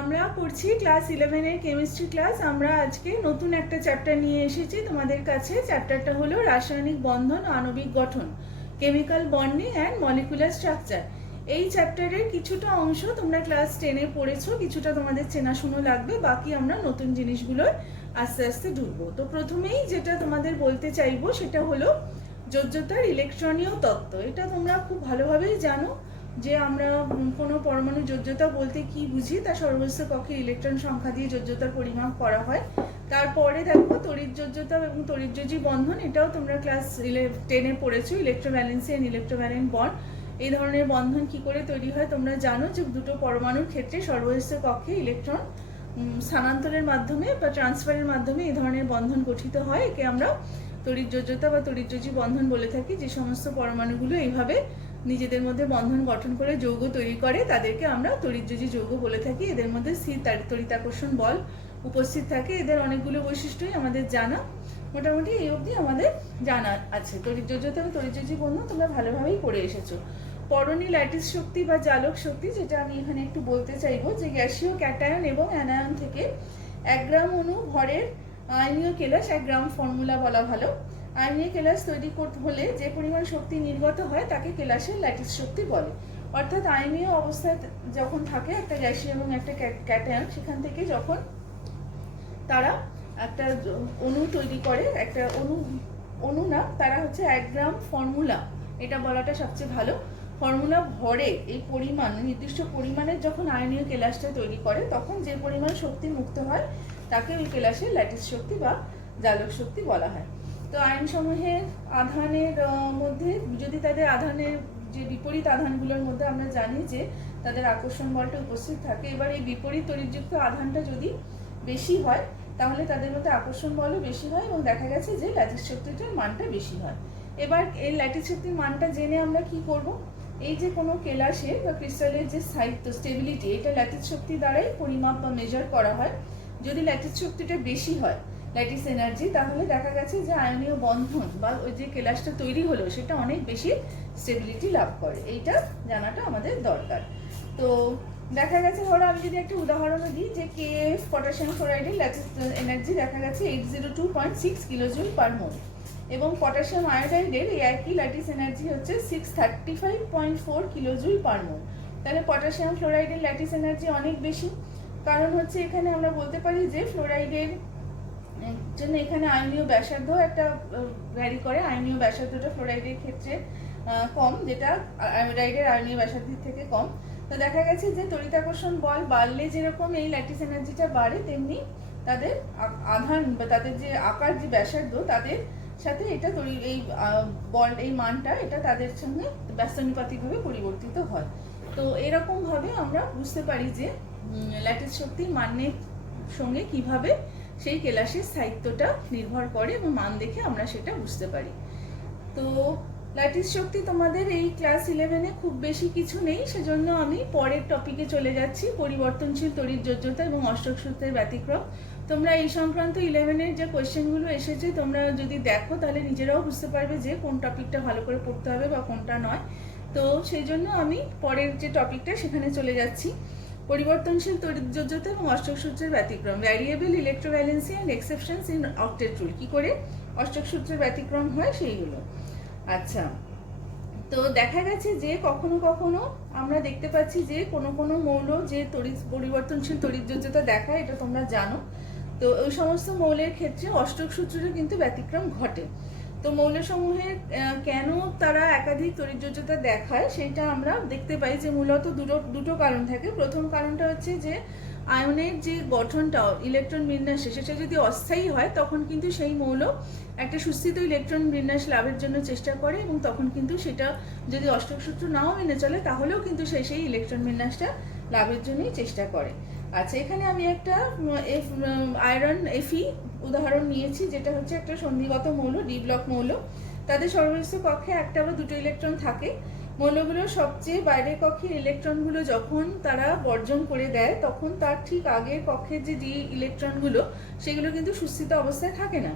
আমরা পড়ছি ক্লাস 11 এর কেমিস্ট্রি ক্লাস। আমরা আজকে নতুন একটা চ্যাপ্টার নিয়ে এসেছি তোমাদের কাছে। চ্যাপ্টারটা হলো রাসায়নিক বন্ধন ও আণবিক গঠন, chemical bonding and molecular structure. এই চ্যাপ্টারের কিছুটা অংশ তোমরা ক্লাস 10-এ পড়েছো, কিছুটা তোমাদের চেনাশুনো লাগবে, বাকি আমরা নতুন জিনিসগুলোর আস্তে আস্তে ঢুকবো। তো প্রথমেই যেটা তোমাদের বলতে চাইবো সেটা হলো যোজ্যতার ইলেকট্রনীয় তত্ত্ব। এটা তোমরা খুব ভালোভাবেই জানো যে আমরা কোনো পরমাণু যোজ্যতা বলতে কি বুঝি, তা সর্বোচ্চ কক্ষের ইলেকট্রন সংখ্যা দিয়ে যোজ্যতার পরিমাপ করা হয়। তারপরে দেখো তড়িৎ যোজ্যতা এবং তড়িৎযোজী বন্ধন, এটাও তোমরা ক্লাস 10-এ পড়েছো, ইলেকট্রোভ্যালেন্সি এন্ড ইলেকট্রোভ্যালেন্ট বন্ড। এই ধরনের বন্ধন কি করে তৈরি হয় তোমরা জানো যে দুটো পরমাণুর ক্ষেত্রে সর্বোচ্চ কক্ষে ইলেকট্রন স্থানান্তরের মাধ্যমে বা ট্রান্সফারের মাধ্যমে এই ধরনের বন্ধন গঠিত হয়। একে আমরা তড়িৎ যোজ্যতা বা তড়িৎযোজী বন্ধন বলে থাকি। যে সমস্ত পরমাণুগুলো এইভাবে নিজেদের মধ্যে বন্ধন গঠন করে যৌগ তৈরি করে তাদেরকে আমরা তড়িৎযোজী যৌগ বলে থাকি। এদের মধ্যে স্থির তড়িতাকর্ষণ বল উপস্থিত থাকে। এদের অনেকগুলো বৈশিষ্ট্যই আমাদের জানা, মোটামুটি এই অবধি আমাদের জানা আছে। তড়িৎযোজ্যতা এবং তড়িৎযোজী বন্ধন তোমরা ভালোভাবেই পড়ে এসেছো। পরনি ল্যাটিস শক্তি বা জালক শক্তি, যেটা আমি এখানে একটু বলতে চাইবো, যে গ্যাসীয় ক্যাটায়ন এবং অ্যানায়ন থেকে 1 গ্রাম অণু ভরের আয়নীয় কেলাস, 1 গ্রাম ফর্মুলা বলা ভালো। আয়নীয় কেলাস তৈরি করতে হলে যে পরিমাণ শক্তি নির্গত হয় তাকে কেলাসের ল্যাটিস শক্তি বলে। অর্থাৎ আয়নীয় অবস্থায় যখন থাকে একটা গ্যাসীয় এবং একটা ক্যাটায়ন, সেখান থেকে যখন তারা একটা অণু তৈরি করে, একটা অণু না, তারা হচ্ছে 1 গ্রাম ফর্মুলা, এটা বলাটা সবচেয়ে ভালো। ফর্মুলা ভরে এই পরিমাণ, নির্দিষ্ট পরিমাণের যখন আয়নীয় কেলাসটা তৈরি করে, তখন যে পরিমাণ শক্তি মুক্ত হয় তাকে ওই কেলাসের ল্যাটিস শক্তি বা জালক শক্তি বলা হয়। তো আয়নসমূহের আধানের মধ্যে যদি তাদের আধানের যে বিপরীত আধানগুলোর মধ্যে আমরা জানি যে তাদের আকর্ষণ বলটা উপস্থিত থাকে। এবার এই বিপরীত তড়িৎযুক্ত আধানটা যদি বেশি হয় তাহলে তাদের মধ্যে আকর্ষণ বলও বেশি হয় এবং দেখা গেছে যে ল্যাটিস শক্তিটার মানটা বেশি হয়। এবার এই ল্যাটিস শক্তির মানটা জেনে আমরা কি করব, এই যে কোনো কেলাসের বা ক্রিস্টালের যে স্থায়িত্ব, স্টেবিলিটি, এটা ল্যাটিস শক্তি দ্বারাই পরিমাপ বা মেজার করা হয়। যদি ল্যাটিস শক্তিটা বেশি হয়, ল্যাটিস এনার্জি, তাহলে দেখা গেছে যে আয়নীয় বন্ধন বা ওই যে কেলাসটা তৈরি হলো সেটা অনেক বেশি স্টেবিলিটি লাভ করে। এইটা জানাটা আমাদের দরকার। তো দেখা গেছে, ধরো আমি যদি একটা উদাহরণ দিই, যে KF পটাশিয়াম ক্লোরাইডের ল্যাটিস এনার্জি দেখা গেছে 802.6 কিলোজুল পার মোল, এবং পটাশিয়াম আয়োডাইডের এই একই ল্যাটিস এনার্জি হচ্ছে 635.4 কিলোজুল পার মোল। তাহলে পটাশিয়াম ফ্লোরাইডের ল্যাটিস এনার্জি অনেক বেশি। কারণ হচ্ছে এখানে আমরা বলতে পারি যে ফ্লোরাইডের জন্য এখানে আয়নীয় ব্যাসার্ধ একটা ভ্যারি করে। আয়নীয় ব্যাসার্ধটা ফ্লোরাইডের ক্ষেত্রে কম, যেটা আয়োডাইডের আয়নীয় ব্যাসার্ধের থেকে কম। তো দেখা গেছে যে তড়িতাকর্ষণ বল বাড়লে যেরকম এই ল্যাটিস এনার্জিটা বাড়ে, তেমনি তাদের আধান বা তাদের যে আকার, যে ব্যাসার্ধ, তাদের সাথে এটা এই বল, এই মানটা, এটা তাদের সঙ্গে ব্যস্তানুপাতিকভাবে পরিবর্তিত হয়। তো এরকমভাবে আমরা বুঝতে পারি যে ল্যাটিস শক্তির মানের সঙ্গে কিভাবে সেই কেলাসের স্থায়িত্বটা নির্ভর করে এবং মান দেখে আমরা সেটা বুঝতে পারি। তো ল্যাটিস শক্তি তোমাদের এই ক্লাস 11-এ খুব বেশি কিছু নেই, সেজন্য আমি পরের টপিকে চলে যাচ্ছি, পরিবর্তনশীল তড়িৎ যোজ্যতা এবং অষ্টক সূত্রের ব্যতিক্রম। তোমরা এই সংক্রান্ত 11-এর যে কোয়েশ্চেনগুলো এসেছে তোমরা যদি দেখো তাহলে নিজেরাও বুঝতে পারবে যে কোন টপিকটা ভালো করে পড়তে হবে বা কোনটা নয়। তো সেই জন্য আমি পরের যে টপিকটা সেখানে চলে যাচ্ছি, পরিবর্তনশীল তড়িৎ যোজ্যতা এবং অষ্টক সূত্রের ব্যতিক্রম, variable electrovalency and exceptions in octet rule, কি করে অষ্টক সূত্রের ব্যতিক্রম হয় সেইগুলো। আচ্ছা, তো দেখা গেছে যে কখনো কখনো আমরা দেখতে পাচ্ছি যে কোনো মৌল যে পরিবর্তনশীল তড়িৎ যোজ্যতা দেখায়, এটা তোমরা জানো। তো ওই সমস্ত মৌলের ক্ষেত্রে অষ্টক সূত্রেরও কিন্তু ব্যতিক্রম ঘটে। তো মৌলসমূহের কেন তারা একাধিক তড়িৎ যোজ্যতা দেখায় সেটা আমরা দেখতে পাই যে মূলত দুটো কারণ থাকে। প্রথম কারণটা হচ্ছে যে আয়নের যে গঠনটা, ইলেকট্রন বিন্যাসে, সেটা যদি অস্থায়ী হয় তখন কিন্তু সেই মৌল একটা সুস্থিত ইলেকট্রন বিন্যাস লাভের জন্য চেষ্টা করে, এবং তখন কিন্তু সেটা যদি অষ্টক সূত্র নাও মেনে চলে তাহলেও কিন্তু সেই ইলেকট্রন বিন্যাসটা লাভের জন্যই চেষ্টা করে। আচ্ছা, এখানে আমি একটা আয়রন Fe উদাহরণ নিয়েছি, যেটা হচ্ছে একটা সন্ধিগত মৌল, ডি ব্লক মৌল। তাদের সর্বোচ্চ কক্ষে একটা বা দুটো ইলেকট্রন থাকে। মৌলগুলোর সবচেয়ে বাইরের কক্ষের ইলেকট্রনগুলো যখন তারা বর্জন করে দেয়, তখন তার ঠিক আগের কক্ষের যে ডি ইলেকট্রনগুলো, সেগুলো কিন্তু সুস্থিত অবস্থায় থাকে না।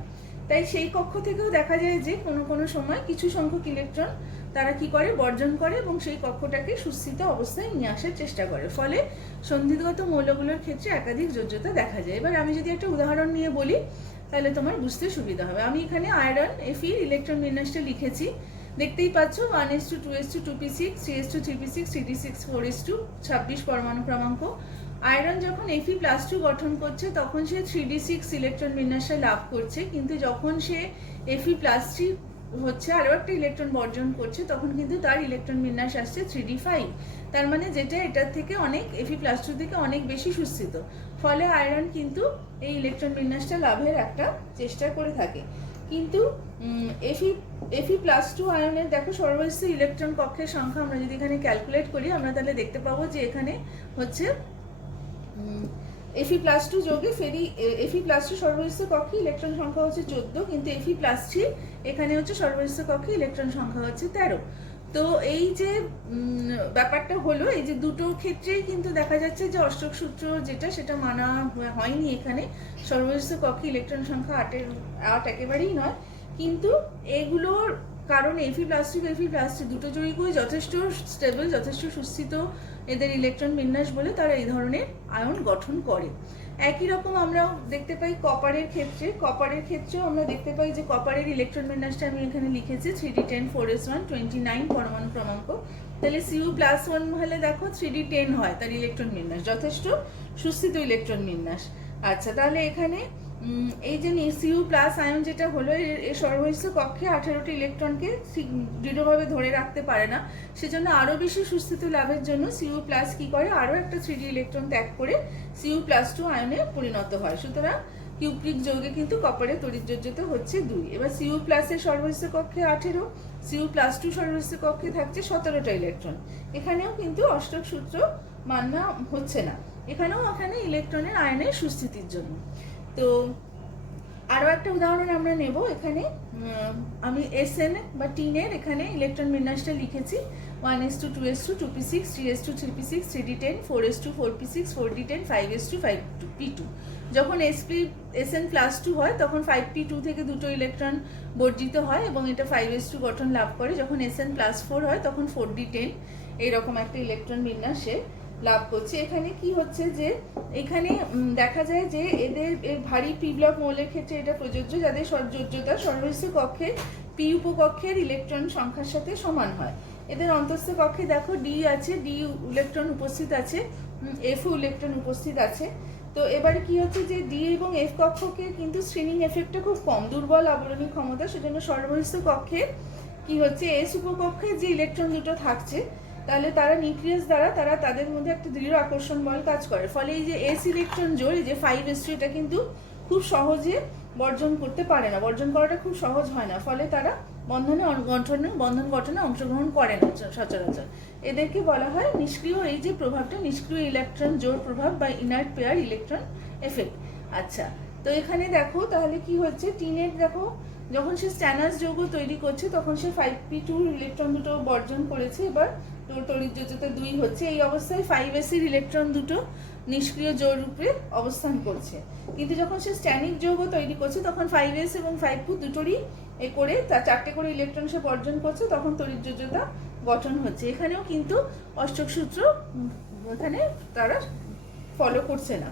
তাই সেই কক্ষ থেকেও দেখা যায় যে কোনো সময় কিছু সংখ্যক ইলেকট্রন তারা কি করে, বর্জন করে এবং সেই কক্ষটাকে সুস্থিত অবস্থায় নিয়ে আসার চেষ্টা করে। ফলে সন্ধিগত মৌলগুলোর ক্ষেত্রে একাধিক যোজ্যতা দেখা যায়। এবার আমি যদি একটা উদাহরণ নিয়ে বলি তাহলে তোমার বুঝতে সুবিধা হবে। আমি এখানে আয়রন এফির ইলেকট্রন বিন্যাসটা লিখেছি, দেখতেই পাচ্ছ 1s2 2s2 2p6 3s2 3p6 3d6 4s2 26 পরমাণু ক্রমাঙ্ক। আয়রন যখন Fe+2 গঠন করছে তখন সে 3d6 ইলেকট্রন বিন্যাসে লাভ করছে, কিন্তু যখন সে Fe+3 হচ্ছে আরও একটা ইলেকট্রন বর্জন করছে তখন কিন্তু তার ইলেকট্রন বিন্যাস আসছে 3d5। তার মানে যেটা এটার থেকে অনেক Fe+2 থেকে অনেক বেশি সুস্থিত। ফলে আয়রন কিন্তু এই ইলেকট্রন বিন্যাসটা লাভের একটা চেষ্টা করে থাকে। কিন্তু Fe+2 আয়নের দেখো সর্বস্থ ইলেকট্রন কক্ষের সংখ্যা আমরা যদি এখানে ক্যালকুলেট করি আমরা তাহলে দেখতে পাবো যে এখানে হচ্ছে Fe+2 যোগে Fe+2 সর্বস্থ কক্ষে ইলেকট্রন সংখ্যা হচ্ছে 14, কিন্তু Fe+3 এখানে হচ্ছে সর্বস্থ কক্ষে ইলেকট্রন সংখ্যা হচ্ছে 13। তো এই যে ব্যাপারটা হলো, এই যে দুটো ক্ষেত্রেই কিন্তু দেখা যাচ্ছে যে অষ্টক সূত্র যেটা সেটা মানা হয়নি এখানে। সর্বস্থ কক্ষে ইলেকট্রন সংখ্যা 8 একেবারেই নয়, কিন্তু এগুলোর কারণ Fe+2 Fe+3 দুটো যৌগই যথেষ্ট স্টেবল, যথেষ্ট সুস্থিত এদের ইলেকট্রন বিন্যাস বলে তারা এই ধরনের আয়ন গঠন করে। একই রকম আমরাও দেখতে পাই কপারের ক্ষেত্রেও আমরা দেখতে পাই যে কপারের ইলেকট্রন বিন্যাসটা আমি এখানে লিখেছি 3d10 4s1 29 পরমাণু ক্রমাঙ্ক। তাহলে Cu+1 হলে দেখো 3d10 হয় তার ইলেকট্রন বিন্যাস, যথেষ্ট সুস্থিত ইলেকট্রন বিন্যাস। আচ্ছা, তাহলে এখানে এই যে Cu+ আয়ন যেটা হলো এর সর্বস্থ কক্ষে 18টি ইলেকট্রনকে দৃঢ়ভাবে ধরে রাখতে পারে না, সেজন্য আরও বেশি সুস্থিত লাভের জন্য Cu+ কি করে, আরও একটা 3d ইলেকট্রন ত্যাগ করে Cu+2 আয়নে পরিণত হয়। সুতরাং কিউপ্রিক যৌগে কিন্তু কপারের তড়িৎযোজ্যতা হচ্ছে 2। এবার Cu+ এর সর্বস্থ কক্ষে 18, Cu+2 সর্বস্থ কক্ষে থাকছে 17টা ইলেকট্রন। এখানেও কিন্তু অষ্টক সূত্র মানা হচ্ছে না, এখানে ইলেকট্রনের আয়নের সুস্থিতির জন্য। তো আরও একটা উদাহরণ আমরা নেব। এখানে আমি Sn বা টিনের এখানে ইলেকট্রন বিন্যাসটা লিখেছি 1s2 2s2 2p6 3s2 3p6 3d10 4s2 4p6 4d10 5s2 5p2। যখন Sn+2 হয় তখন 5p2 থেকে দুটো ইলেকট্রন বর্জিত হয় এবং এটা 5s2 গঠন লাভ করে। যখন Sn+4 হয় তখন 4d10 এইরকম একটা ইলেকট্রন বিন্যাসে লাভ করছে। এখানে কি হচ্ছে যে এখানে দেখা যায় যে এদের ভারী পি ব্লক মৌলের ক্ষেত্রে এটা প্রযোজ্য, যাদের যোজ্যতা সর্বস্থ কক্ষে পি উপকক্ষের ইলেকট্রন সংখ্যার সাথে সমান হয়। এদের অন্তঃস্থ কক্ষে দেখো ডি আছে, ডি ইলেকট্রন উপস্থিত আছে, এফ ইলেকট্রন উপস্থিত আছে। তো এবারে কি হচ্ছে যে ডি এবং এফ কক্ষকে কিন্তু স্ক্রিনিং এফেক্টটা খুব কম, দুর্বল আবরণী ক্ষমতা, সেজন্য সর্বস্থ কক্ষে কি হচ্ছে এস উপকক্ষে যে ইলেকট্রন দুটো থাকছে তাহলে তারা নিউক্লিয়াস দ্বারা তাদের মধ্যে একটা দৃঢ় আকর্ষণ বল কাজ করে। ফলে এই যে এস ইলেকট্রন জোড়, এই যে 5s2, এটা কিন্তু খুব সহজে বর্জন করতে পারে না, বর্জন করাটা খুব সহজ হয় না। ফলে তারা বন্ধন গঠনে অংশগ্রহণ করে না সচরাচর। এদেরকে বলা হয় নিষ্ক্রিয়, এই যে প্রভাবটা নিষ্ক্রিয় ইলেকট্রন জোড় প্রভাব বা ইনার্ট পেয়ার ইলেকট্রন এফেক্ট। আচ্ছা, তো এখানে দেখো তাহলে কি হচ্ছে, টিনের দেখো যখন সে স্ট্যানার্স যৌগ তৈরি করছে তখন সে 5p2 ইলেকট্রন দুটো বর্জন করেছে, এবার তড়িৎযোজ্যতা 2 হচ্ছে। এই অবস্থায় 5s এর ইলেকট্রন দুটো নিষ্ক্রিয় জোড় রূপে অবস্থান করছে। কিন্তু যখন সে স্ট্যানিক যৌগ তৈরি করছে তখন 5s এবং 5p দুটোরই করে তার 4টে করে ইলেকট্রন সে বর্জন করছে, তখন তড়িৎযোজ্যতা গঠন হচ্ছে। এখানেও কিন্তু অষ্টক সূত্র এখানে তারা ফলো করছে না।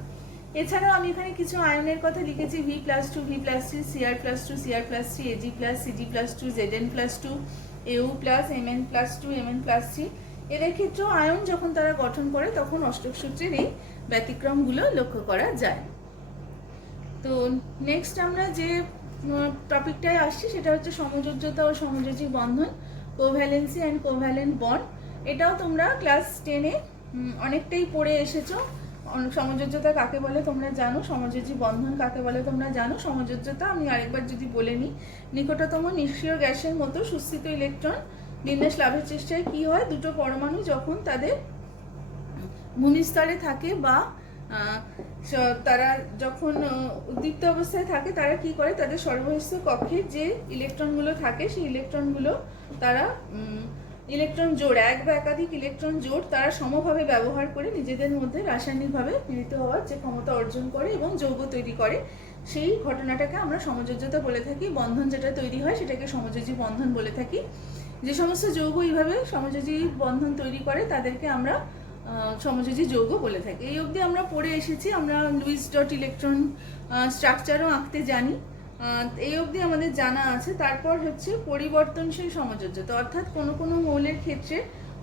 এছাড়াও আমি এখানে কিছু আয়নের কথা লিখেছি V+2 V+3 Cr+2 Cr+3 Ag+, Cg+2 Zn+2 Au+, Mn+2 Mn+3। এদের ক্ষেত্রেও আয়ন যখন তারা গঠন করে তখন অষ্টক সূত্রের এই ব্যতিক্রমগুলো লক্ষ্য করা যায়। তো নেক্সট আমরা যে টপিকটায় আসছি সেটা হচ্ছে সমযোজ্যতা ও সমযোজী বন্ধন, কোভ্যালেন্সি অ্যান্ড কোভ্যালেন্ট বন্ড। এটাও তোমরা ক্লাস 10-এ অনেকটাই পড়ে এসেছো। সমযোজ্যতা কাকে বলে তোমরা জানো, সমযোজী বন্ধন কাকে বলে তোমরা জানো। সমযোজ্যতা আমি আরেকবার যদি বলে নিই, নিকটতম নিষ্ক্রিয় গ্যাসের মতো সুস্থিত ইলেকট্রন বিন্যাস লাভের চেষ্টায় কি হয়, দুটো পরমাণু যখন তাদের ভূমিস্তরে থাকে বা তারা যখন উদ্দীপ্ত অবস্থায় থাকে তারা কি করে, তাদের সর্বস্থ কক্ষের যে ইলেকট্রনগুলো থাকে সেই ইলেকট্রনগুলো তারা ইলেকট্রন জোড়, এক বা একাধিক ইলেকট্রন জোড় তারা সমভাবে ব্যবহার করে নিজেদের মধ্যে রাসায়নিকভাবে মিলিত হওয়ার যে ক্ষমতা অর্জন করে এবং যৌগ তৈরি করে, সেই ঘটনাটাকে আমরা সমযোজ্যতা বলে থাকি। বন্ধন যেটা তৈরি হয় সেটাকে সমযোজী বন্ধন বলে থাকি। যে সমস্ত যৌগ এইভাবে সমযোজী বন্ধন তৈরি করে তাদেরকে আমরা সমযোজী যৌগ বলে থাকি। এই অবধি আমরা পড়ে এসেছি, আমরা লুইস ডট ইলেকট্রন স্ট্রাকচারও আঁকতে জানি, এই অবধি আমাদের জানা আছে। তারপর হচ্ছে পরিবর্তনশীল সমযোজ্যতা, অর্থাৎ কোনো কোনো মৌলের ক্ষেত্রে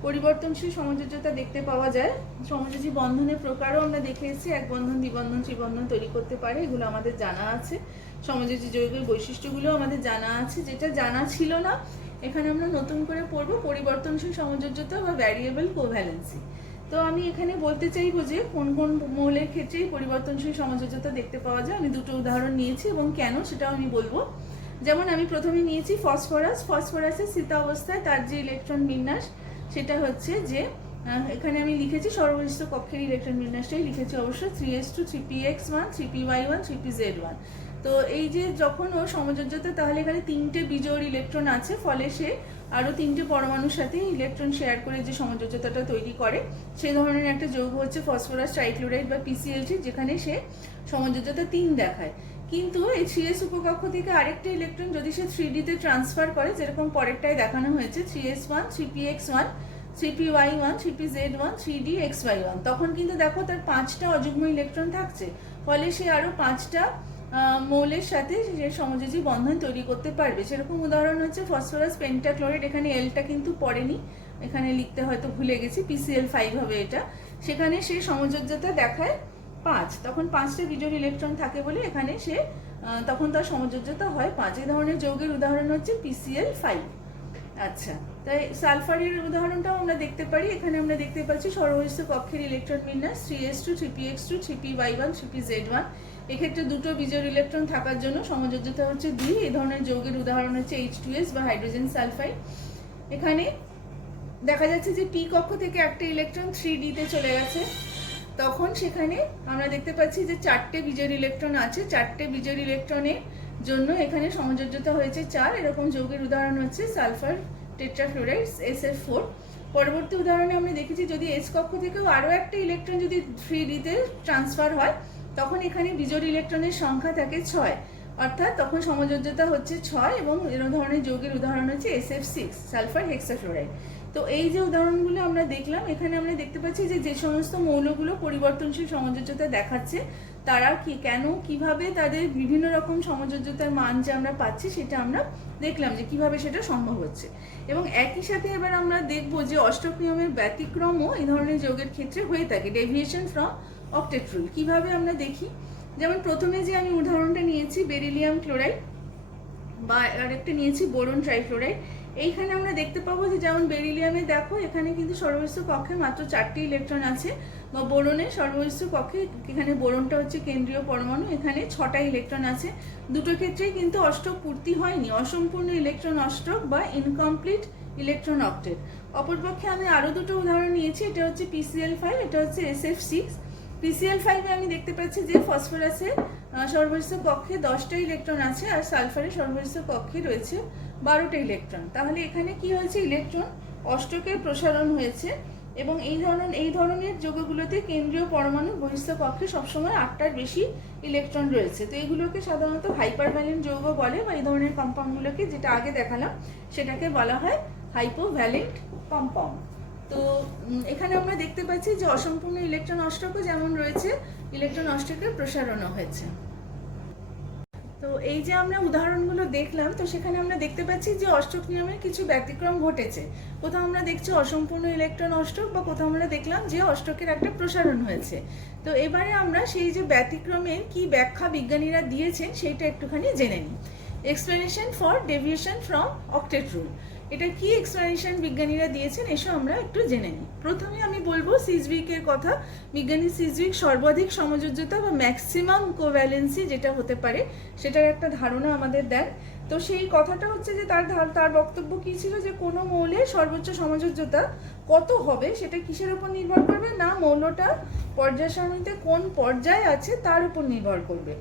পরিবর্তনশীল সমযোজ্যতা দেখতে পাওয়া যায়। সমযোজী বন্ধনের প্রকারও আমরা দেখে এসেছি, এক বন্ধন, দ্বিবন্ধন, ত্রিবন্ধন তৈরি করতে পারে, এগুলো আমাদের জানা আছে। সমযোজী যৌগের বৈশিষ্ট্যগুলো আমাদের জানা আছে। যেটা জানা ছিল না এখানে আমরা নতুন করে পড়বো পরিবর্তনশীল সমযোজ্যতা বা ভ্যারিয়েবল কোভ্যালেন্সি। তো আমি এখানে বলতে চাইবো যে কোন কোন মৌলের ক্ষেত্রেই পরিবর্তনশীল সমযোজ্যতা দেখতে পাওয়া যায়। আমি দুটো উদাহরণ নিয়েছি এবং কেন সেটাও আমি বলবো। যেমন আমি প্রথমে নিয়েছি ফসফরাসের স্থিত অবস্থায় তার যে ইলেকট্রন বিন্যাস সেটা হচ্ছে যে এখানে আমি লিখেছি সর্বনিষ্ঠ কক্ষের ইলেকট্রন বিন্যাসটাই লিখেছি অবশ্য 3s2 3px1 3py1 3pz1। তো এই যে যখন ও সমযোজ্যতা, তাহলে এখানে তিনটে বিজোড় ইলেকট্রন আছে, ফলে সে আরও তিনটে পরমাণুর সাথে ইলেকট্রন শেয়ার করে যে সমযোজ্যতাটা তৈরি করে সেই ধরনের একটা যৌগ হচ্ছে ফসফরাস ট্রাইক্লোরাইড বা PCl3, যেখানে সে সমযোজ্যতা 3 দেখায়। কিন্তু এই 3s উপকক্ষ থেকে আরেকটা ইলেকট্রন যদি সে 3d-তে ট্রান্সফার করে, যেরকম পরেরটায় দেখানো হয়েছে 3s1 3px1 3py1 3pz1 3dxy1, তখন কিন্তু দেখো তার 5টা অযুগ্ম ইলেকট্রন থাকছে, ফলে সে আরও 5টা মৌলের সাথে সে সমযোজী বন্ধন তৈরি করতে পারবে। সেরকম উদাহরণ হচ্ছে ফসফরাস পেন্টাক্লোরাইড, এখানে এলটা কিন্তু পড়েনি, এখানে লিখতে হয়তো ভুলে গেছি, PCl5 হবে এটা। সেখানে সে সমযোজ্যতা দেখায় 5, তখন 5টা বিজোড় ইলেকট্রন থাকে বলে এখানে সে তখন তার সমযোজ্যতা হয় 5। এই ধরনের যৌগের উদাহরণ হচ্ছে PCl5। আচ্ছা, তাই সালফারের উদাহরণটাও আমরা দেখতে পারি। এখানে আমরা দেখতে পাচ্ছি সর্বনিষ্ঠ কক্ষের ইলেকট্রন বিন্যাস 3s2 3px2 3py1 3pz1। এক্ষেত্রে দুটো বিজোড় ইলেকট্রন থাকার জন্য সমযোজ্যতা হচ্ছে 2। এই ধরনের যৌগের উদাহরণ হচ্ছে H2s বা হাইড্রোজেন সালফাইড। এখানে দেখা যাচ্ছে যে পি কক্ষ থেকে একটা ইলেকট্রন 3d-তে চলে গেছে, তখন সেখানে আমরা দেখতে পাচ্ছি যে 4টে বিজোড় ইলেকট্রন আছে। 4টে বিজোড় ইলেকট্রনের জন্য এখানে সমযোজ্যতা হয়েছে 4। এরকম যৌগের উদাহরণ হচ্ছে সালফার টেট্রাফ্লোরাইড SF4। পরবর্তী উদাহরণে আমরা দেখেছি যদি এস কক্ষ থেকেও আরও একটা ইলেকট্রন যদি 3d-তে ট্রান্সফার হয়, তখন এখানে বিজোড় ইলেকট্রনের সংখ্যা থাকে 6, অর্থাৎ তখন সমযোজ্যতা হচ্ছে 6। এবং এরকম ধরনের যৌগের উদাহরণ হচ্ছে SF6 সালফার হেক্সাফ্লোরাইড। তো এই যে উদাহরণগুলো আমরা দেখলাম, এখানে আমরা দেখতে পাচ্ছি যে যে সমস্ত মৌলগুলো পরিবর্তনশীল সমযোজ্যতা দেখাচ্ছে তারা কেন, কিভাবে তাদের বিভিন্ন রকম সমযোজ্যতার মান যে আমরা পাচ্ছি সেটা আমরা দেখলাম যে কিভাবে সেটা সম্ভব হচ্ছে। এবং একই সাথে এবার আমরা দেখব যে অষ্টক নিয়মের ব্যতিক্রমও এই ধরনের যৌগের ক্ষেত্রে হয়ে থাকে, ডেভিয়েশন ফ্রম অক্টেট রুল। কিভাবে আমরা দেখি, যেমন প্রথমে যে আমি উদাহরণটা নিয়েছি বেরিলিয়াম ক্লোরাইড, বা আরেকটা নিয়েছি বোরন ট্রাইফ্লোরাইড। এইখানে আমরা দেখতে পাবো যে যেমন বেরিলিয়ামে দেখো এখানে কিন্তু সর্বনিষ্ঠ কক্ষে মাত্র 4টে ইলেকট্রন আছে, বা বোরনের সর্বনিষ্ঠ কক্ষে এখানে বোরনটা হচ্ছে কেন্দ্রীয় পরমাণু, এখানে 6টা ইলেকট্রন আছে। দুটো ক্ষেত্রেই কিন্তু অষ্টক পূর্তি হয়নি, অসম্পূর্ণ ইলেকট্রন অষ্টক বা ইনকমপ্লিট ইলেকট্রন অক্টেট। অপরপক্ষে আমি আরও দুটো উদাহরণ নিয়েছি, এটা হচ্ছে PCl5, এটা হচ্ছে SF6। PCl5-এ আমি দেখতে পাচ্ছি যে ফসফরাসের সর্বনিষ্ঠ কক্ষে 10টা ইলেকট্রন আছে, আর সালফারের সর্বনিষ্ঠ কক্ষে রয়েছে 12টা ইলেকট্রন। তাহলে এখানে কি হয়েছে, ইলেকট্রন অষ্টকের প্রসারণ হয়েছে। এবং এই ধরনের যৌগগুলোতে কেন্দ্রীয় পরমাণু বহিস্থ কক্ষে সবসময় 8টার বেশি ইলেকট্রন রয়েছে। তো এগুলোকে সাধারণত হাইপারভ্যালেন্ট যৌগ বলে, বা এই ধরনের কম্পাউন্ডগুলোকে যেটা আগে দেখালাম সেটাকে বলা হয় হাইপোভ্যালেন্ট কম্পাউন্ড। তো এখানে আমরা দেখতে পাচ্ছি যে অসম্পূর্ণ ইলেকট্রন অষ্টকও যেমন রয়েছে, ইলেকট্রন অষ্টকের প্রসারণও হয়েছে। তো এই যে আমরা উদাহরণগুলো দেখলাম, তো সেখানে আমরা দেখতে পাচ্ছি যে অষ্টক নিয়মের কিছু ব্যতিক্রম ঘটেছে। কোথাও আমরা দেখছি অসম্পূর্ণ ইলেকট্রন অষ্টক, বা কোথাও আমরা দেখলাম যে অষ্টকের একটা প্রসারণ হয়েছে। তো এবারে আমরা সেই যে ব্যতিক্রমের কি ব্যাখ্যা বিজ্ঞানীরা দিয়েছেন সেটা একটুখানি জেনে নিই। Explanation for deviation from octet rule, এটা কি এক্সপ্লেনেশন বিজ্ঞানীরা দিয়েছেন এসব আমরা একটু জেনে নিই। প্রথমে আমি বলবো সিজউইকের কথা। বিজ্ঞানী সিজউইক সর্বাধিক সমযোজ্যতা বা ম্যাক্সিমাম কোভ্যালেন্সি যেটা হতে পারে সেটার একটা ধারণা আমাদের দেন। তো সেই কথাটা হচ্ছে যে তার বক্তব্য কী ছিল, যে কোনো মৌলের সর্বোচ্চ সমযোজ্যতা কত হবে সেটা কিসের উপর নির্ভর করবে না, মৌলটা পর্যায় সারণীতে কোন পর্যায়ে আছে তার উপর নির্ভর করবে।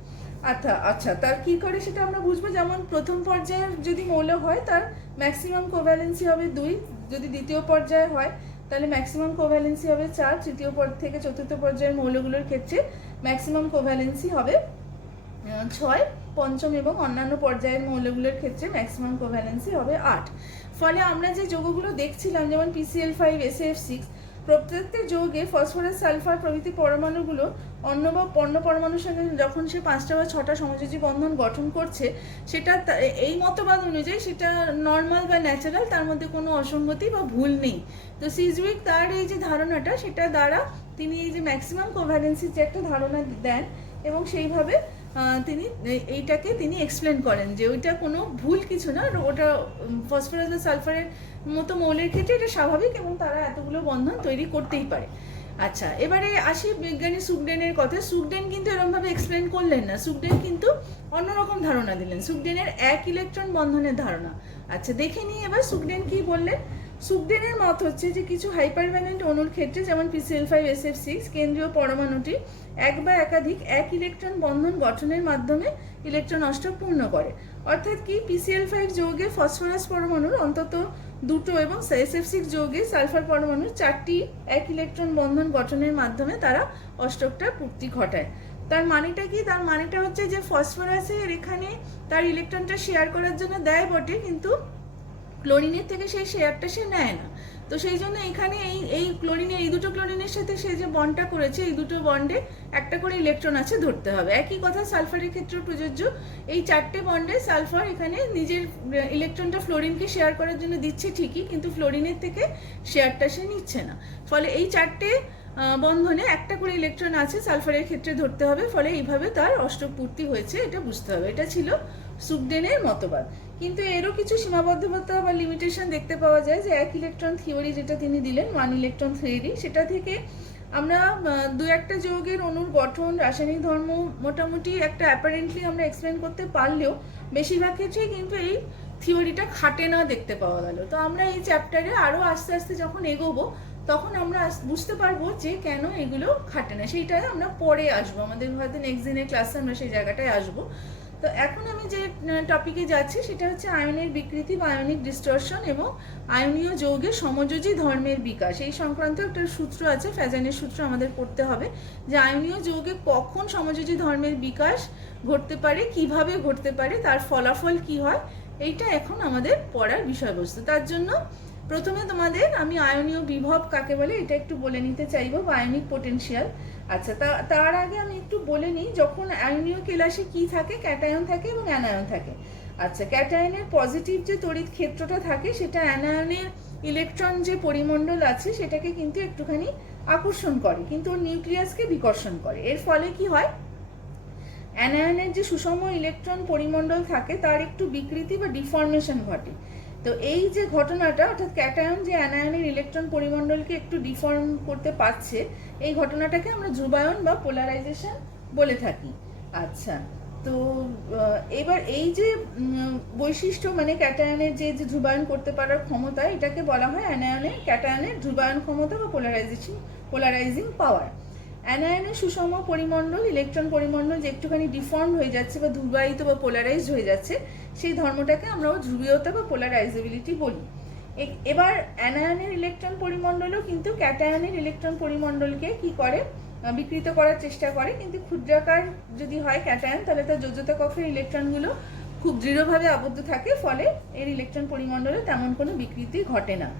আচ্ছা, তার কি করে সেটা আমরা বুঝবো। যেমন প্রথম পর্যায়ের যদি মৌল হয় তার ম্যাক্সিমাম কোভ্যালেন্সি হবে 2, যদি দ্বিতীয় পর্যায়ে হয় তাহলে ম্যাক্সিমাম কোভ্যালেন্সি হবে 4, তৃতীয় থেকে চতুর্থ পর্যায়ের মৌলগুলোর ক্ষেত্রে ম্যাক্সিমাম কোভ্যালেন্সি হবে 6, পঞ্চম এবং অন্যান্য পর্যায়ের মৌলগুলোর ক্ষেত্রে ম্যাক্সিমাম কোভ্যালেন্সি হবে 8। ফলে আমরা যে যৌগগুলো দেখছিলাম যেমন PCl5, SF6, প্রত্যেকটা যৌগে ফসফরাস, সালফার প্রভৃতি পরমাণুগুলো অন্য বা পণ্য পরমাণুর সঙ্গে যখন সে 5টা বা 6টা সমযোজী বন্ধন গঠন করছে, সেটা এই মতবাদ অনুযায়ী সেটা নর্মাল বা ন্যাচারাল, তার মধ্যে কোনো অসঙ্গতি বা ভুল নেই। তো সিজউইক তার এই যে ধারণাটা, সেটা দ্বারা তিনি এই যে ম্যাক্সিমাম কোভ্যালেন্সির যে একটা ধারণা দেন এবং সেইভাবে তিনি এইটাকে তিনি এক্সপ্লেন করেন যে ওইটা কোনো ভুল কিছু না, ওটা ফসফরাস বা সালফারের মতো মৌলের ক্ষেত্রে এটা স্বাভাবিক এবং তারা এতগুলো বন্ধন তৈরি করতেই পারে। আচ্ছা, এবারে আসি বিজ্ঞানী সুগডেনের কথা। সুগডেন কিন্তু এরকমভাবে এক্সপ্লেন করলেন না, সুগডেন কিন্তু অন্যরকম ধারণা দিলেন, সুগডেনের এক ইলেকট্রন বন্ধনের ধারণা। আচ্ছা, দেখে নিই এবার সুগডেন কি বললেন। সুগডেনের মত হচ্ছে যে কিছু হাইপারভ্যালেন্ট অণুর ক্ষেত্রে যেমন PCl5, SF6 কেন্দ্রীয় পরমাণুটি এক বা একাধিক এক ইলেকট্রন বন্ধন গঠনের মাধ্যমে ইলেকট্রন অষ্টক পূর্ণ করে। অর্থাৎ কি, PCl5 যৌগে ফসফরাস পরমাণুর অন্তত 2টো এবং SF6 যৌগে সালফার পরমাণুর 4টি এক ইলেকট্রন বন্ধন গঠনের মাধ্যমে তারা অষ্টকটা পূর্তি ঘটায়। তার মানেটা কি? তার মানেটা হচ্ছে যে ফসফরাসের এখানে তার ইলেকট্রনটা শেয়ার করার জন্য দেয় বটে, কিন্তু ক্লোরিনের থেকে সেই শেয়ারটা সে নেয় না। তো সেই জন্য এখানে এই ক্লোরিনের, এই দুটো ক্লোরিনের সাথে সে যে বন্ডটা করেছে, এই দুটো বন্ডে একটা করে ইলেকট্রন আছে ধরতে হবে। একই কথা সালফারের ক্ষেত্রেও প্রযোজ্য। এই 4টে বন্ডে সালফার এখানে নিজের ইলেকট্রনটা ফ্লোরিনকে শেয়ার করার জন্য দিচ্ছে ঠিকই, কিন্তু ফ্লোরিনের থেকে শেয়ারটা সে নিচ্ছে না। ফলে এই 4টে বন্ধনে একটা করে ইলেকট্রন আছে সালফারের ক্ষেত্রে ধরতে হবে। ফলে এইভাবে তার অষ্টক পূর্তি হয়েছে, এটা বুঝতে হবে। এটা ছিল সুগডেনের মতবাদ। কিন্তু এরও কিছু সীমাবদ্ধতা বা লিমিটেশন দেখতে পাওয়া যায়, যে এক ইলেকট্রন থিওরি যেটা তিনি দিলেন, 1 ইলেকট্রন থিওরি, সেটা থেকে আমরা দু একটা যৌগের অণুর গঠন, রাসায়নিক ধর্ম মোটামুটি একটা অ্যাপারেন্টলি আমরা এক্সপ্লেন করতে পারলেও বেশিরভাগ ক্ষেত্রেই কিন্তু এই থিওরিটা খাটে না দেখতে পাওয়া গেল। তো আমরা এই চ্যাপ্টারে আরও আস্তে আস্তে যখন এগোবো, তখন আমরা বুঝতে পারবো যে কেন এগুলো খাটে না। সেইটাই আমরা পরে আসবো, আমাদের হয়তো নেক্সট দিনের ক্লাসে আমরা সেই জায়গাটায় আসবো। তো এখন আমি যে টপিকে যাচ্ছি সেটা হচ্ছে আয়নের বিকৃতি বা আয়নিক ডিস্টরশন এবং আয়নীয় যৌগের সমযোজী ধর্মের বিকাশ। এই সংক্রান্ত একটা সূত্র আছে, ফ্যাজানের সূত্র, আমাদের পড়তে হবে যে আয়নীয় যৌগে কখন সমযোজী ধর্মের বিকাশ ঘটতে পারে, কিভাবে ঘটতে পারে, তার ফলাফল কি হয়, এইটা এখন আমাদের পড়ার বিষয়বস্তু। তার জন্য প্রথমে তোমাদের আমি আয়নীয় বিভব কাকে বলে এটা একটু বলে নিতে চাইবো, বা আয়নিক পোটেনশিয়াল। আচ্ছা, তার আগে আমি একটু বলে নিই, যখন আয়নীয় কেলাসে কি থাকে, ক্যাটায়ন থাকে এবং অ্যানায়ন থাকে। আচ্ছা, ক্যাটায়নের পজিটিভ যে তড়িৎ ক্ষেত্রটা থাকে, সেটা অ্যানায়নের ইলেকট্রন যে পরিমণ্ডল আছে সেটাকে কিন্তু একটুখানি আকর্ষণ করে, কিন্তু ওর নিউক্লিয়াসকে বিকর্ষণ করে। এর ফলে কি হয়, অ্যানায়নের যে সুষম ইলেকট্রন পরিমণ্ডল থাকে তার একটু বিকৃতি বা ডিফর্মেশন ঘটে। তো এই যে ঘটনাটা, অর্থাৎ ক্যাটায়ন যে অ্যানায়নের ইলেকট্রন পরিমণ্ডলকে একটু ডিফর্ম করতে পারছে, এই ঘটনাটাকে আমরা ধ্রুবায়ন বা পোলারাইজেশন বলে থাকি। আচ্ছা, তো এবার এই যে বৈশিষ্ট্য, মানে ক্যাটায়নের যে ধ্রুবায়ন করতে পারার ক্ষমতা, এটাকে বলা হয় ক্যাটায়নের ধ্রুবায়ন ক্ষমতা বা পোলারাইজিং পাওয়ার। অ্যানায়নের সুষম পরিমণ্ডল, ইলেকট্রন পরিমণ্ডল যে একটুখানি ডিফর্ম হয়ে যাচ্ছে বা ধ্রুবায়িত বা পোলারাইজড হয়ে যাচ্ছে, সেই ধর্মটাকে আমরা ধ্রুবীয়তা বা পোলারাইজেবিলিটি বলি। এবার অ্যানায়নের ইলেকট্রন পরিমণ্ডলও কিন্তু ক্যাটায়নের ইলেকট্রন পরিমণ্ডলকে কি করে, বিকৃত করার চেষ্টা করে। কিন্তু ক্ষুদ্রাকার যদি হয় ক্যাটায়ন, তাহলে তার যোজ্যতা কক্ষের ইলেকট্রনগুলো খুব দৃঢ়ভাবে আবদ্ধ থাকে, ফলে এর ইলেকট্রন পরিমণ্ডলে তেমন কোনো বিকৃতি ঘটে না।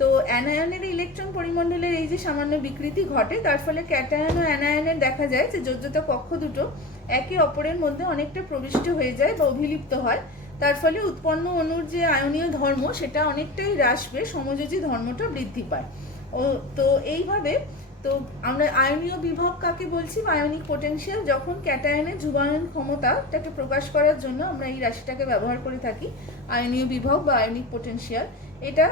তো অ্যানায়নের ইলেকট্রন পরিমণ্ডলের এই যে সামান্য বিকৃতি ঘটে, তার ফলে ক্যাটায়ন ও অ্যানায়নের দেখা যায় যে যোজ্যতা কক্ষ দুটো একে অপরের মধ্যে অনেকটা প্রবিষ্ট হয়ে যায় বা অভিলিপ্ত হয়। তার ফলে উৎপন্ন অণুর যে আয়নীয় ধর্ম, সেটা অনেকটাই হ্রাস পেয়ে সমযোজী ধর্মটা বৃদ্ধি পায়। তো এইভাবে তো আমরা আয়নীয় বিভব কাকে বলছি, বা আয়নিক পোটেনশিয়াল, যখন ক্যাটায়নের ধ্রুবায়ন ক্ষমতাটাকে প্রকাশ করার জন্য আমরা এই রাশিটাকে ব্যবহার করে থাকি, আয়নীয় বিভব বা আয়নিক পোটেনশিয়াল। এটা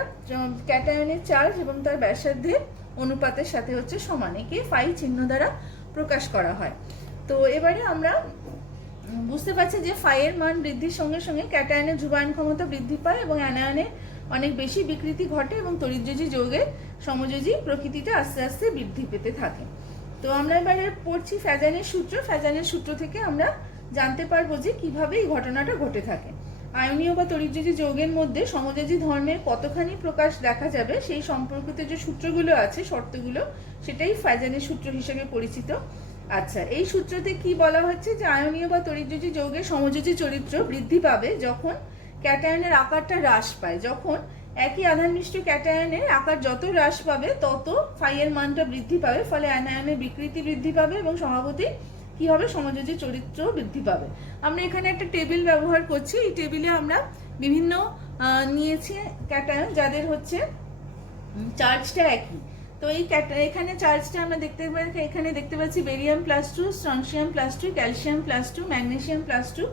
ক্যাটায়নের চার্জ এবং তার ব্যাসার্ধের অনুপাতের সাথে হচ্ছে সমান, একে ফাই চিহ্ন দ্বারা প্রকাশ করা হয়। তো এবারে আমরা বুঝতে পারছি যে ফাইয়ের মান বৃদ্ধির সঙ্গে সঙ্গে ক্যাটায়নের ধ্রুবায়ন ক্ষমতা বৃদ্ধি পায় এবং অ্যানায়নে অনেক বেশি বিকৃতি ঘটে এবং তড়িৎযোজী যৌগের সমযোজী প্রকৃতিটা আস্তে আস্তে বৃদ্ধি পেতে থাকে। তো আমরা এবারে পড়ছি ফ্যাজানের সূত্র। ফ্যাজানের সূত্র থেকে আমরা জানতে পারবো যে কিভাবে এই ঘটনাটা ঘটে থাকে। আয়নীয় বা তড়িৎযোজী যৌগের মধ্যে সমযোজী ধর্মের কতখানি প্রকাশ দেখা যাবে, সেই সম্পর্কিত যে সূত্রগুলো আছে, শর্তগুলো, সেটাই ফ্যাজানের সূত্র হিসেবে পরিচিত। আচ্ছা, এই সূত্রতে কি বলা হচ্ছে যে আয়নীয় বা তড়িৎযোজী যৌগের সমযোজী চরিত্র বৃদ্ধি পাবে যখন ক্যাটায়নের আকারটা হ্রাস পায়। যখন একই আধানমিষ্ট ক্যাটায়নের আকার যত হ্রাস পাবে তত ফাই এর মানটা বৃদ্ধি পাবে, ফলে অ্যানায়নের বিকৃতি বৃদ্ধি পাবে এবং স্বভাবতই কি হবে, সমযোজী চরিত্র বৃদ্ধি পাবে। আমরা এখানে একটা টেবিল ব্যবহার করছি। এই টেবিলে আমরা বিভিন্ন নিয়েছি ক্যাটায়ন যাদের হচ্ছে চার্জটা একই। তো এই এখানে চার্জটা আমরা এখানে দেখতে পাচ্ছি barium +2, strontium +2, calcium +2, magnesium +2,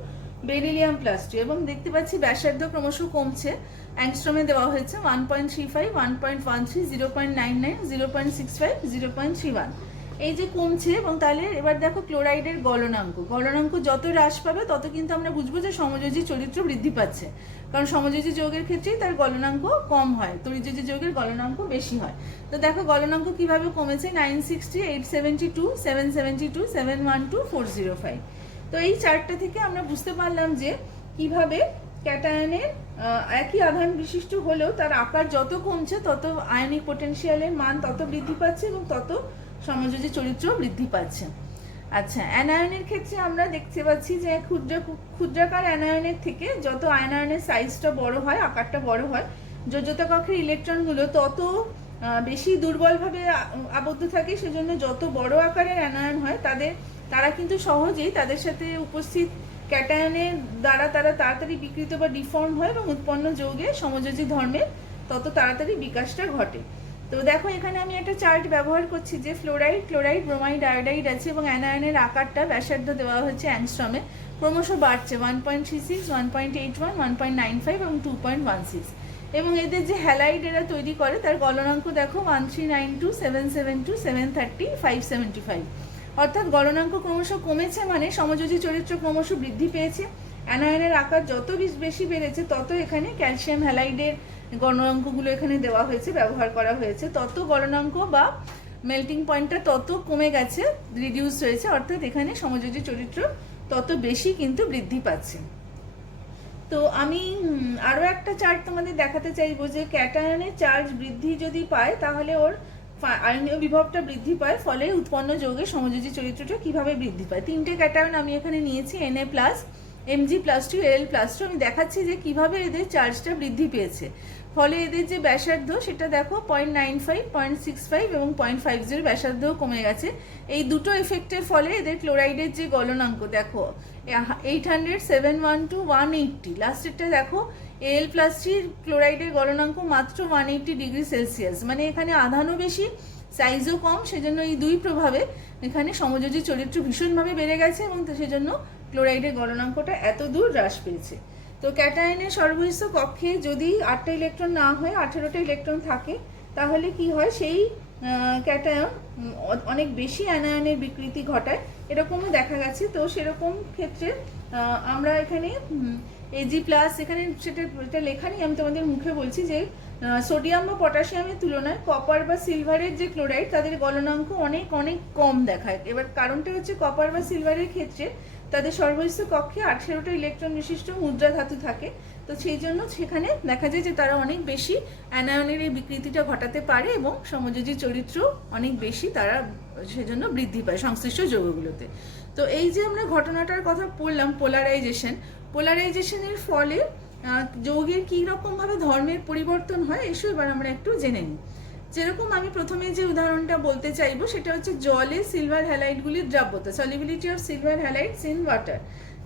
beryllium +2, এবং দেখতে পাচ্ছি ব্যাসার্ধ ক্রমশ কমছে। অ্যাংস্ট্রমে দেওয়া হয়েছে 1.35, 1.13, 0.99, 0.65, 0.31। এই যে কমছে। এবং তাহলে এবার দেখো ক্লোরাইডের গলনাঙ্ক যত হ্রাস পাবে তত কিন্তু আমরা বুঝবো যে সমযোজী চরিত্র বৃদ্ধি পাচ্ছে, কারণ সমযোজী যৌগের ক্ষেত্রেই তার গলনাঙ্ক কম হয়, তড়িৎযোজী যৌগের গলনাঙ্ক বেশি হয়। তো দেখো গলনাঙ্ক কিভাবে কমেছে, 960, 872, 772, 712, 405। তো এই চার্টটা থেকে আমরা বুঝতে পারলাম যে কিভাবে ক্যাটায়নের একই আধান বিশিষ্ট হলেও তার আকার যত কমছে তত আয়নিক পোটেনশিয়ালের মান তত বৃদ্ধি পাচ্ছে এবং তত সমযোজী চরিত্র বৃদ্ধি পাচ্ছে। আচ্ছা, অ্যানায়নের ক্ষেত্রে আমরা দেখতে পাচ্ছি যে ক্ষুদ্রাকার অ্যানায়নের থেকে যত আয়নায়নের সাইজটা বড় হয়, আকারটা বড় হয়, যোজ্যতা কক্ষের ইলেকট্রনগুলো তত বেশি দুর্বলভাবে আবদ্ধ থাকে। সেজন্য যত বড় আকারের অ্যানায়ন হয় তারা কিন্তু সহজেই তাদের সাথে উপস্থিত ক্যাটায়নের দ্বারা তারা তাড়াতাড়ি বিকৃত বা ডিফর্ম হয় এবং উৎপন্ন যৌগে সমযোজী ধর্মের তত তাড়াতাড়ি বিকাশটা ঘটে। তো দেখো এখানে আমি একটা চার্ট ব্যবহার করছি যে ফ্লোরাইড, ক্লোরাইড, ব্রোমাইড, আয়োডাইড আছে এবং অ্যানায়নের আকারটা ব্যাসার্ধ দেওয়া হচ্ছে অ্যাংস্ট্রমে, ক্রমশ বাড়ছে 1.36, 1.81, 1.95 এবং 2.16। এবং এদের যে হ্যালাইড এরা তৈরি করে তার গলনাঙ্ক দেখো 1392, 772, 730, 575। অর্থাৎ গলনাঙ্ক ক্রমশ কমেছে, মানে সমযোজী চরিত্র ক্রমশ বৃদ্ধি পেয়েছে। অ্যানায়নের আকার যত বেশি বেড়েছে তত এখানে ক্যালসিয়াম হ্যালাইডের গলনাঙ্কগুলো এখানে দেওয়া হয়েছে, ব্যবহার করা হয়েছে, তত গলনাঙ্ক বা মেল্টিং পয়েন্টটা তত কমে গেছে, রিডিউস হয়েছে, অর্থাৎ এখানে সমযোজী চরিত্র তত বেশি কিন্তু বৃদ্ধি পাচ্ছে। তো আমি আরও একটা চার্ট তোমাদের দেখাতে চাইবো যে ক্যাটায়নের চার্জ বৃদ্ধি যদি পায় তাহলে ওর আয়নীয় বিভবটা বৃদ্ধি পায়, ফলে উৎপন্ন যৌগের সমযোজী চরিত্রটা কিভাবে বৃদ্ধি পায়। তিনটে ক্যাটায়ন আমি এখানে নিয়েছি, Na+, Mg+2, Al+2। আমি দেখাচ্ছি যে কিভাবে এদের চার্জটা বৃদ্ধি পেয়েছে, ফলে এদের যে ব্যাসার্ধ সেটা দেখো 0.95, 0.65 এবং 0.50 ব্যাসার্ধ কমে গেছে। এই দুটো এফেক্টের ফলে এদের ক্লোরাইডের যে গলনাঙ্ক দেখো 800, 712, 180। লাস্টেরটা দেখো Al+3 ক্লোরাইডের গলনাঙ্ক মাত্র 180 ডিগ্রি সেলসিয়াস, মানে এখানে আধানও বেশি, সাইজও কম। সেজন্য এই দুই প্রভাবে এখানে সমযোজী চরিত্র ভীষণভাবে বেড়ে গেছে এবং সেজন্য ক্লোরাইডের গলনাঙ্কটা এত দূর হ্রাস পেয়েছে। তো ক্যাটায়নের সর্বহিষ্য কক্ষে যদি 8টা ইলেকট্রন না হয় 18টা ইলেকট্রন থাকে, তাহলে কি হয়, সেই ক্যাটায়ন অনেক বেশি অ্যানায়নের বিকৃতি ঘটায়, এরকমও দেখা গেছে। তো সেরকম ক্ষেত্রে আমরা এখানে Ag+, এখানে সেটা লেখা নেই, আমি তোমাদের মুখে বলছি যে সোডিয়াম বা পটাশিয়ামের তুলনায় কপার বা সিলভারের যে ক্লোরাইড তাদের গলনাঙ্ক অনেক অনেক কম দেখায়। এবার কারণটা হচ্ছে কপার বা সিলভারের ক্ষেত্রে তাদের সর্বহিষ্য কক্ষে 18টা ইলেকট্রন বিশিষ্ট মুদ্রা ধাতু থাকে। তো সেই জন্য সেখানে দেখা যায় যে তারা অনেক বেশি অ্যানায়নের এই বিকৃতিটা ঘটাতে পারে এবং সমযোজী চরিত্র অনেক বেশি তারা সেজন্য বৃদ্ধি পায় সংশ্লিষ্ট যৌগগুলোতে। তো এই যে আমরা ঘটনাটার কথা বললাম, পোলারাইজেশনের ফলে যৌগের কী রকমভাবে ধর্মের পরিবর্তন হয় এসব এবার আমরা একটু জেনে নিই। যেরকম আমি প্রথমে যে উদাহরণটা বলতে চাইবো সেটা হচ্ছে জলে সিলভার হ্যালাইডগুলির দ্রাব্যতা, solubility of silver halides in water.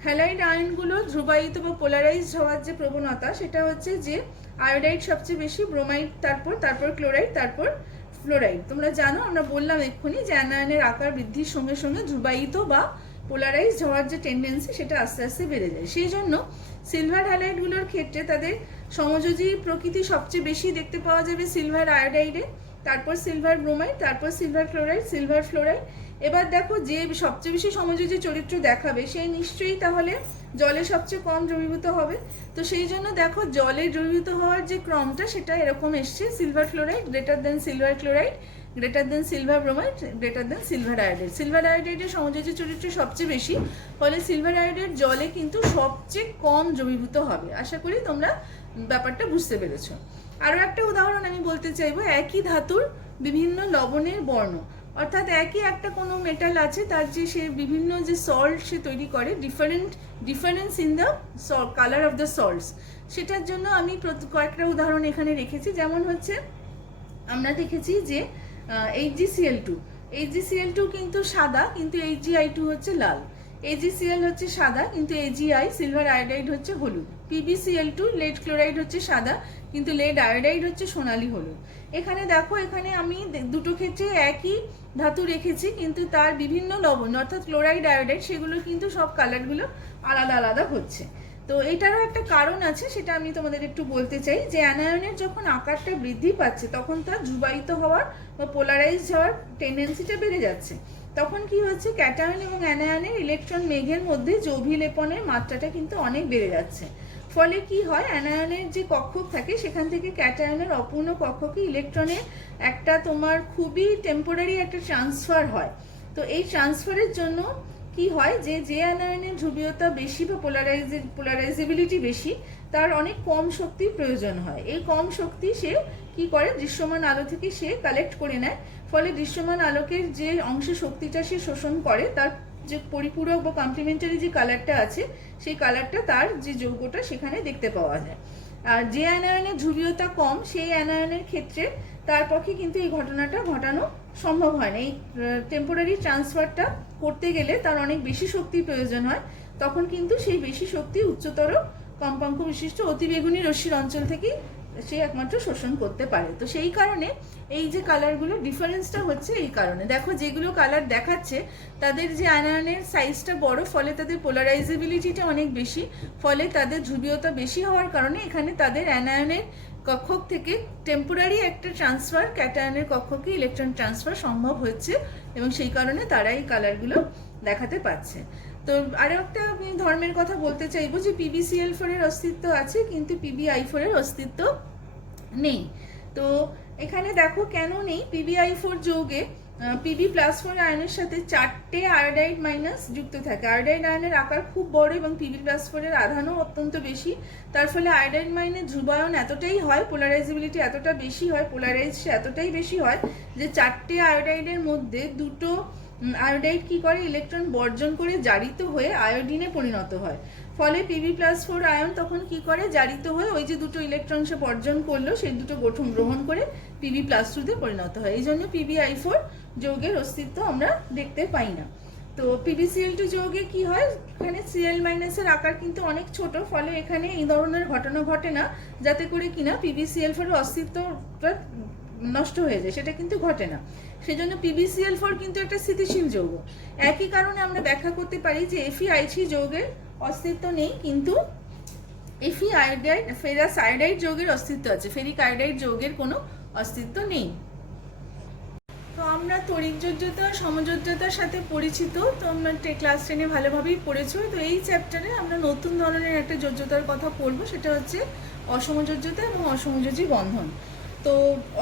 Halide আয়নগুলো ধ্রুবায়িত বা পোলারাইজড হওয়ার যে প্রবণতা সেটা হচ্ছে যে আয়োডাইড সবচেয়ে বেশি, ব্রোমাইড তারপর ক্লোরাইড, তারপর ফ্লোরাইড। তোমরা জানো, আমরা বললাম এক্ষুনি যে অ্যানায়নের আকার বৃদ্ধির সঙ্গে সঙ্গে ধ্রুবায়িত বা পোলারাইজড হওয়ার যে টেন্ডেন্সি সেটা আস্তে আস্তে বেড়ে যায়। সেই জন্য সিলভার হ্যালাইডগুলোর ক্ষেত্রে তাদের সমযোজী প্রকৃতি সবচেয়ে বেশি দেখতে পাওয়া যাবে সিলভার আয়োডাইডে, তারপর সিলভার ব্রোমাইড, তারপর সিলভার ক্লোরাইড, সিলভার ফ্লোরাইড। এবার দেখো যে সবচেয়ে বেশি সমযোজী চরিত্র দেখাবে সেই নিশ্চয়ই তাহলে জলে সবচেয়ে কম দ্রবীভূত হবে। তো সেই জন্য দেখো জলে দ্রবীভূত হওয়ার যে ক্রমটা সেটা এরকম এসছে, silver fluoride greater than silver chloride, greater than silver bromide, greater than silver iodide. Silver আয়োডাইডের সমযোজী চরিত্র সবচেয়ে বেশি, ফলে সিলভার আয়োডাইড জলে কিন্তু সবচেয়ে কম দ্রবীভূত হবে। আশা করি তোমরা ব্যাপারটা বুঝতে পেরেছো। আরও একটা উদাহরণ আমি বলতে চাইবো, একই ধাতুর বিভিন্ন লবণের বর্ণ, অর্থাৎ একই একটা কোনো মেটাল আছে, তার যে সে বিভিন্ন যে সল্ট সে তৈরি করে, difference in the colour of the salts, সেটার জন্য আমি কয়েকটা উদাহরণ এখানে রেখেছি। যেমন হচ্ছে আমরা দেখেছি যে HgCl2 কিন্তু সাদা, কিন্তু Agi2 হচ্ছে লাল। AgCl হচ্ছে সাদা, কিন্তু Agi সিলভার আয়োডাইড হচ্ছে হলুদ। PbCl2 লেড ক্লোরাইড হচ্ছে সাদা, কিন্তু লেড আয়োডাইড হচ্ছে সোনালী হলুদ। এখানে দেখো, এখানে আমি দুটো ক্ষেত্রে একই ধাতু রেখেছি, কিন্তু তার বিভিন্ন লবণ অর্থাৎ ক্লোরাইড আয়োডাইড সেগুলো কিন্তু সব কালারগুলো আলাদা আলাদা হচ্ছে। তো এটারও একটা কারণ আছে, সেটা আমি তোমাদের একটু বলতে চাই যে অ্যানায়নের যখন আকারটা বৃদ্ধি পাচ্ছে তখন তার ধ্রুবায়িত হওয়ার বা পোলারাইজ হওয়ার টেন্ডেন্সিটা বেড়ে যাচ্ছে। তখন কি হচ্ছে, ক্যাটায়ন এবং অ্যানায়নের ইলেকট্রন মেঘের মধ্যে অভিলেপনের মাত্রাটা কিন্তু অনেক বেড়ে যাচ্ছে। ফলে কি হয়, অ্যানায়নের যে কক্ষক থাকে সেখান থেকে ক্যাটায়নের অপূর্ণ কক্ষকে ইলেকট্রনের একটা তোমার খুবই টেম্পোরারি একটা ট্রান্সফার হয়। তো এই ট্রান্সফারের জন্য কি হয়, যে অ্যানায়নের ধ্রুবীয়তা বেশি বা পোলারাইজেবিলিটি বেশি, তার অনেক কম শক্তির প্রয়োজন হয়। এই কম শক্তি সে কি করে, দৃশ্যমান আলো থেকে সে কালেক্ট করে নেয়। ফলে দৃশ্যমান আলোকের যে অংশ শক্তিটা সে শোষণ করে, তার যে পরিপূরক বা কমপ্লিমেন্টারি যে কালারটা আছে, সেই কালারটা তার যে যৌগটা সেখানে দেখতে পাওয়া যায়। আর যে অ্যানায়নের ধ্রুবীয়তা কম, সেই অ্যানায়নের ক্ষেত্রে তার পক্ষে কিন্তু এই ঘটনাটা ঘটানো সম্ভব হয় না। এই টেম্পোরারি ট্রান্সফারটা করতে গেলে তার অনেক বেশি শক্তির প্রয়োজন হয়। তখন কিন্তু সেই বেশি শক্তি উচ্চতর কম্পাঙ্ক বিশিষ্ট অতিবেগুনি রশ্মির অঞ্চল থেকেই সে একমাত্র শোষণ করতে পারে। তো সেই কারণে এই যে কালারগুলো ডিফারেন্সটা হচ্ছে এই কারণে। দেখো, যেগুলো কালার দেখাচ্ছে তাদের যে আয়নের সাইজটা বড়, ফলে তাদের পোলারাইজেবিলিটিটা অনেক বেশি, ফলে তাদের ধ্রুবীয়তা বেশি হওয়ার কারণে এখানে তাদের অ্যানায়নের কক্ষক থেকে টেম্পোরারি একটা ট্রান্সফার, ক্যাটায়নের কক্ষকে ইলেকট্রন ট্রান্সফার সম্ভব হচ্ছে, এবং সেই কারণে তারা এই কালারগুলো দেখাতে পাচ্ছে। তো আরও একটা আমি ধর্মের কথা বলতে চাইবো যে PbCl4 এর অস্তিত্ব আছে, কিন্তু PbI4 এর অস্তিত্ব নেই। তো এখানে দেখো কেন নেই, PbI4 যৌগে Pb+4 আয়নের সাথে 4টে আয়োডাইড মাইনাস যুক্ত থাকে। আয়োডাইড আয়নের আকার খুব বড় এবং Pb+4 এর আধানও অত্যন্ত বেশি। তার ফলে আয়োডাইড মাইনের ধ্রুবায়ন এতটাই হয়, পোলারাইজেবিলিটি এতটা বেশি হয়, পোলারাইজ এতটাই বেশি হয় যে 4টে আয়োডাইডের মধ্যে দুটো আয়োডাইড কি করে, ইলেকট্রন বর্জন করে জারিত হয়ে আয়োডিনে পরিণত হয়। ফলে Pb+4 আয়ন তখন কি করে, জারিত হয়ে ওই যে দুটো ইলেকট্রন সে বর্জন করলো সেই দুটো গঠন গ্রহণ করে Pb+2 তে পরিণত হয়। এই জন্য PbI4 যৌগের অস্তিত্ব আমরা দেখতে পাই না। তো PbCl2 যৌগে কি হয়, এখানে Cl- এর আকার কিন্তু অনেক ছোট, ফলে এখানে এই ধরনের ঘটনা ঘটে না যাতে করে কিনা PbCl4 এর অস্তিত্বটা নষ্ট হয়ে যায়, সেটা কিন্তু ঘটে না। সেজন্য PbCl4 কিন্তু একটা স্থিতিশীল যৌগ। একই কারণে আমরা ব্যাখ্যা করতে পারি যে Fe3 যৌগের অস্তিত্ব নেই, কিন্তু Fe আয়োডাইড, ফেরাস আয়োডাইড যৌগের অস্তিত্ব আছে, ফেরিক আয়োডাইড যৌগের কোনো অস্তিত্ব নেই। তো আমরা তড়িৎযোজ্যতা সমযোজ্যতার সাথে পরিচিত, তো আমরা ক্লাস 10-এ ভালোভাবেই পড়েছো। তো এই চ্যাপ্টারে আমরা নতুন ধরনের একটা যোজ্যতার কথা পড়বো, সেটা হচ্ছে অসমযোজ্যতা এবং অসমযোজী বন্ধন। তো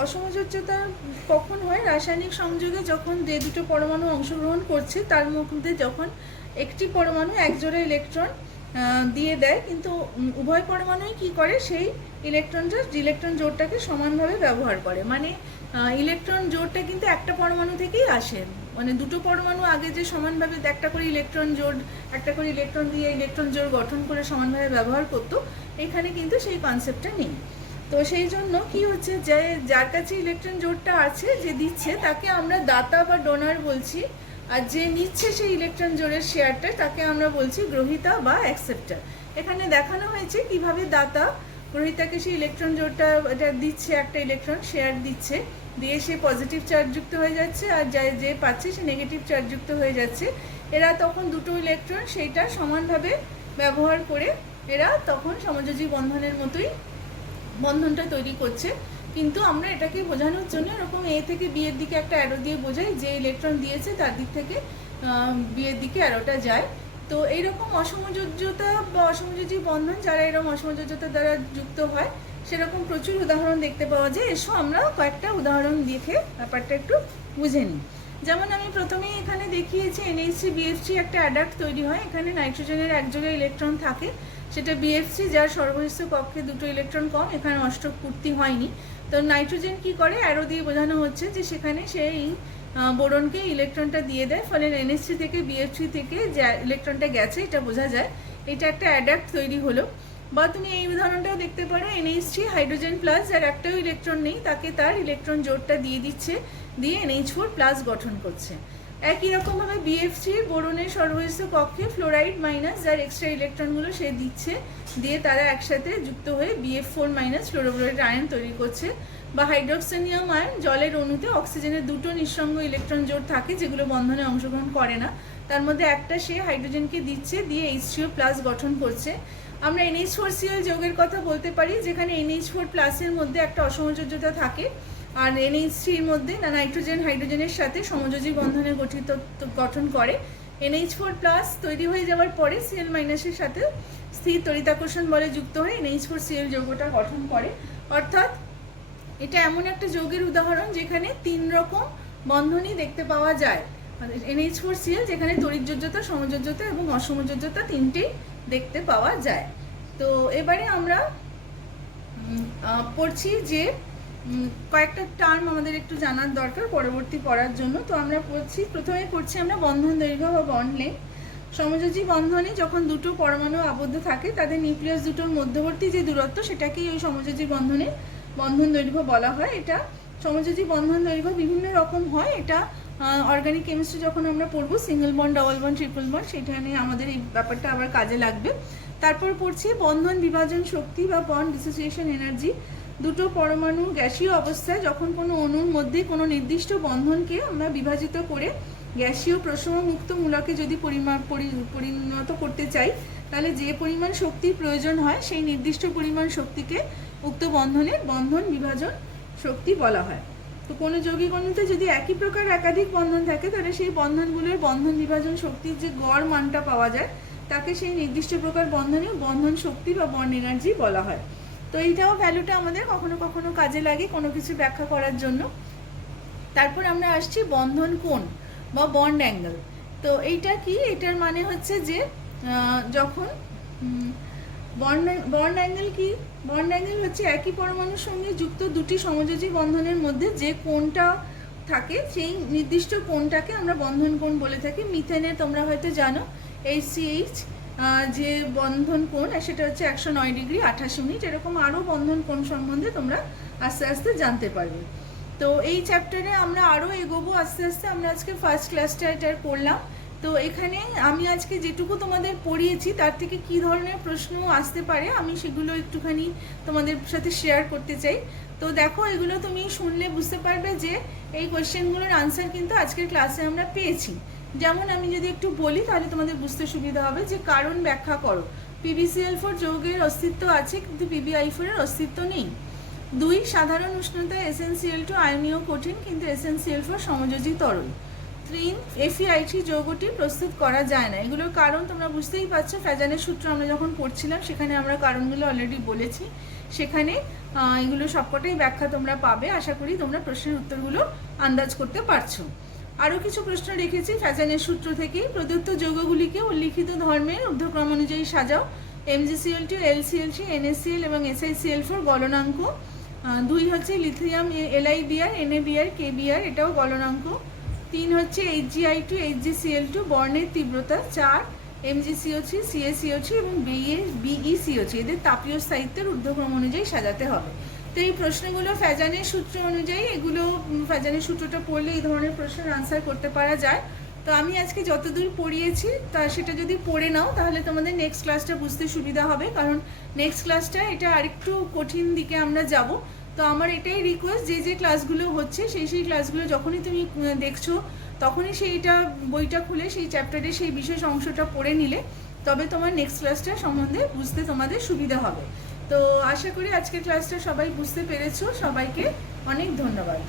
অসমযোজ্যতা কখন হয়, রাসায়নিক সংযোগে যখন যে দুটো পরমাণু অংশগ্রহণ করছে তার মধ্যে যখন একটি পরমাণু একজোড়া ইলেকট্রন দিয়ে দেয়, কিন্তু উভয় পরমাণুই কি করে, সেই ইলেকট্রন জোড়টাকে সমানভাবে ব্যবহার করে। মানে ইলেকট্রন জোড়টা কিন্তু একটা পরমাণু থেকেই আসে, মানে দুটো পরমাণু আগে যে সমানভাবে একটা করে ইলেকট্রন দিয়ে ইলেকট্রন জোড় গঠন করে সমানভাবে ব্যবহার করতো, এখানে কিন্তু সেই কনসেপ্টটা নেই। তো সেই জন্য কি হচ্ছে, যে যার কাছে ইলেকট্রন জোড়টা আছে, যে দিচ্ছে তাকে আমরা দাতা বা ডোনার বলছি, আর যে নিচ্ছে সেই ইলেকট্রন জোড়ের শেয়ারটা তাকে আমরা বলছি গ্রহীতা বা অ্যাকসেপ্টার। এখানে দেখানো হয়েছে কিভাবে দাতা গ্রহীতাকে সেই ইলেকট্রন জোড়টা এটা দিচ্ছে, একটা ইলেকট্রন শেয়ার দিচ্ছে, দিয়ে সে পজিটিভ চার্জ যুক্ত হয়ে যাচ্ছে, আর যে পাচ্ছে সে নেগেটিভ চার্জ যুক্ত হয়ে যাচ্ছে। এরা তখন দুটো ইলেকট্রন সেইটা সমানভাবে ব্যবহার করে এরা তখন সমযোজী বন্ধনের মতোই বন্ধনটা তৈরি করছে। কিন্তু আমরা এটাকে বোঝানোর জন্য এরকম এ থেকে বি এর দিকে একটা অ্যারো দিয়ে বোঝাই, যে ইলেকট্রন দিয়েছে তার দিক থেকে বি এর দিকে অ্যারোটা যায়। তো এইরকম অসমযোজ্যতা বা অসমযোজী বন্ধন, যারা এরকম অসমযোজ্যতা দ্বারা যুক্ত হয়, সেরকম প্রচুর উদাহরণ দেখতে পাওয়া যায়। এসো আমরা কয়েকটা উদাহরণ দেখে ব্যাপারটা একটু বুঝে নিই। যেমন আমি প্রথমেই এখানে দেখিয়েছি NH3BF3 একটা অ্যাডাক্ট তৈরি হয়। এখানে নাইট্রোজেনের একজোড়া ইলেকট্রন থাকে, সেটা BF3, যার সর্বনিষ্ঠ কক্ষে দুটো ইলেকট্রন কম, এখানে অষ্টক পূর্তি হয়নি। তো নাইট্রোজেন কি করে, অ্যারো দিয়ে বোঝানো হচ্ছে যে সেখানে সেই বোরনকে ইলেকট্রনটা দিয়ে দেয়, ফলে NH3 থেকে BF3 থেকে যে ইলেকট্রনটা গেছে এটা বোঝা যায়। এটা একটা অ্যাডাপ্ট তৈরি হলো। বা তুমি এই উদাহরণটাও দেখতে পারো, NH3 হাইড্রোজেন প্লাস যার একটাও ইলেকট্রন নেই, তাকে তার ইলেকট্রন জোড়টা দিয়ে দিচ্ছে, দিয়ে NH4 প্লাস গঠন করছে। একই রকমভাবে BF3 বোরনের সর্বস্থ কক্ষে ফ্লোরাইড মাইনাস যার এক্সট্রা ইলেকট্রনগুলো সে দিচ্ছে, দিয়ে তারা একসাথে যুক্ত হয়ে BF4 মাইনাস ফ্লোরোফ্লোরাইড আয়ন তৈরি করছে। বা হাইড্রোক্সিনিয়াম আয়ন জলের অণুতে অক্সিজেনের দুটো নিঃসঙ্গ ইলেকট্রন জোড় থাকে যেগুলো বন্ধনে অংশগ্রহণ করে না, তার মধ্যে একটা সে হাইড্রোজেনকে দিচ্ছে, দিয়ে H3O প্লাস গঠন করছে। আমরা NH4Cl যৌগের কথা বলতে পারি, যেখানে NH4 প্লাসের মধ্যে একটা অসমযোজ্যতা থাকে, আর NH3 এর মধ্যে না নাইট্রোজেন হাইড্রোজেনের সাথে সমযোজী বন্ধনে গঠন করে। NH4 প্লাস তৈরি হয়ে যাওয়ার পরে Cl মাইনাসের সাথে স্থির তড়িতাকর্ষণ বলে যুক্ত হয়ে NH4Cl যৌগটা গঠন করে। অর্থাৎ এটা এমন একটা যৌগের উদাহরণ যেখানে 3 রকম বন্ধনই দেখতে পাওয়া যায়। NH4Cl যেখানে তড়িৎযোজ্যতা, সমযোজ্যতা এবং অসমযোজ্যতা তিনটেই দেখতে পাওয়া যায়। তো এবারে আমরা পড়ছি যে কয়েকটা টার্ম আমাদের একটু জানার দরকার পরবর্তী পড়ার জন্য। তো আমরা প্রথমে পড়ছি আমরা বন্ধন দৈর্ঘ্য বা বন্ড লেন্থ। সমযোজী বন্ধনে যখন দুটো পরমাণু আবদ্ধ থাকে তাদের নিউক্লিয়াস দুটোর মধ্যবর্তী যে দূরত্ব সেটাকেই ওই সমযোজী বন্ধনের বন্ধন দৈর্ঘ্য বলা হয়। এটা সমযোজী বন্ধন দৈর্ঘ্য বিভিন্ন রকম হয়। এটা অর্গানিক কেমিস্ট্রি যখন আমরা পড়বো single bond, double bond, triple bond, সেখানে আমাদের এই ব্যাপারটা আবার কাজে লাগবে। তারপর পড়ছি বন্ধন বিভাজন শক্তি বা বন্ড ডিসোসিয়েশন এনার্জি। দুটো পরমাণু গ্যাসীয় অবস্থায় যখন কোনো অণুর মধ্যে কোনো নির্দিষ্ট বন্ধনকে আমরা বিভাজিত করে গ্যাসীয় প্রশমমুক্ত মূলকে যদি পরিণত করতে চাই, তাহলে যে পরিমাণ শক্তির প্রয়োজন হয় সেই নির্দিষ্ট পরিমাণ শক্তিকে উক্ত বন্ধনের বন্ধন বিভাজন শক্তি বলা হয়। তো কোনো যৌগিক অণুতে যদি একই প্রকার একাধিক বন্ধন থাকে তাহলে সেই বন্ধনগুলোর বন্ধন বিভাজন শক্তির যে গড় মানটা পাওয়া যায় তাকে সেই নির্দিষ্ট প্রকার বন্ধনে বন্ধন শক্তি বা বন্ড এনার্জি বলা হয়। তো এইটাও ভ্যালুটা আমাদের কখনো কখনো কাজে লাগে কোনো কিছু ব্যাখ্যা করার জন্য। তারপর আমরা আসছি বন্ধন কোণ বা বন্ড অ্যাঙ্গেল। তো এইটা কি? এটার মানে হচ্ছে যে যখন বন্ড অ্যাঙ্গেল কি? বন্ড অ্যাঙ্গেল হচ্ছে একই পরমাণুর সঙ্গে যুক্ত দুটি সমযোজী বন্ধনের মধ্যে যে কোণটা থাকে সেই নির্দিষ্ট কোণটাকে আমরা বন্ধন কোণ বলে থাকি। মিথেনে তোমরা হয়তো জানো HCH যে বন্ধন কোণ সেটা হচ্ছে 109 ডিগ্রি 28 মিনিট। এরকম আরও বন্ধন কোণ সম্বন্ধে তোমরা আস্তে আস্তে জানতে পারবে। তো এই চ্যাপ্টারে আমরা আরও এগোবো আস্তে আস্তে। আমরা আজকে ফার্স্ট ক্লাসটা এটা করলাম। তো এখানে আমি আজকে যেটুকু তোমাদের পড়িয়েছি তার থেকে কি ধরনের প্রশ্ন আসতে পারে আমি সেগুলো একটুখানি তোমাদের সাথে শেয়ার করতে চাই। তো দেখো, এগুলো তুমি শুনলে বুঝতে পারবে যে এই কোয়েশ্চেনগুলোর আনসার কিন্তু আজকের ক্লাসে আমরা পেয়েছি। যেমন আমি যদি একটু বলি তাহলে তোমাদের বুঝতে সুবিধা হবে যে কারণ ব্যাখ্যা করো। PbCl4 যৌগের অস্তিত্ব আছে কিন্তু PbI4 এর অস্তিত্ব নেই। 2 সাধারণ উষ্ণতায় SnCl2 আয়নীয় কঠিন কিন্তু SnCl4 সমযোজী তরল। 3 FeI3 যৌগটি প্রস্তুত করা যায় না। এগুলোর কারণ তোমরা বুঝতেই পারছো, ফ্যাজানের সূত্র আমরা যখন পড়ছিলাম সেখানে আমরা কারণগুলো অলরেডি বলেছি। সেখানে এগুলো সবকটাই ব্যাখ্যা তোমরা পাবে। আশা করি তোমরা প্রশ্নের উত্তরগুলো আন্দাজ করতে পারছো। আরও কিছু প্রশ্ন রেখেছি ফ্যাজানের সূত্র থেকেই। প্রদত্ত যৌগগুলিকে উল্লিখিত ধর্মের ঊর্ধ্বক্রম অনুযায়ী সাজাও। MgCl2, LCl3, NaCl এবং SiCl4 গলনাঙ্ক। 2 হচ্ছে লিথিয়াম LiBr, NaBr, KBr, এটাও গলনাঙ্ক। 3 হচ্ছে HgI2, HgCl2 বর্ণের তীব্রতা। 4 MgCO3, CaCO3 এবং BeCO3 এদের তাপীয় স্থায়িত্বের ঊর্ধ্বক্রম অনুযায়ী সাজাতে হবে। তো এই প্রশ্নগুলো ফ্যাজানের সূত্র অনুযায়ী, এগুলো ফ্যাজানের সূত্রটা পড়লে এই ধরনের প্রশ্নের আনসার করতে পারা যায়। তো আমি আজকে যতদূর পড়িয়েছি তা সেটা যদি পড়ে নাও তাহলে তোমাদের নেক্সট ক্লাসটা বুঝতে সুবিধা হবে, কারণ নেক্সট ক্লাসটা এটা আরেকটু কঠিন দিকে আমরা যাব। তো আমার এটাই রিকোয়েস্ট, যে ক্লাসগুলো হচ্ছে সেই ক্লাসগুলো যখনই তুমি দেখছো তখনই সেইটা বইটা খুলে সেই চ্যাপ্টারে সেই বিশেষ অংশটা পড়ে নিলে তবে তোমার নেক্সট ক্লাসটা সম্বন্ধে বুঝতে তোমাদের সুবিধা হবে। তো আশা করি আজকের ক্লাসটা সবাই বুঝতে পেরেছো। সবাইকে অনেক ধন্যবাদ।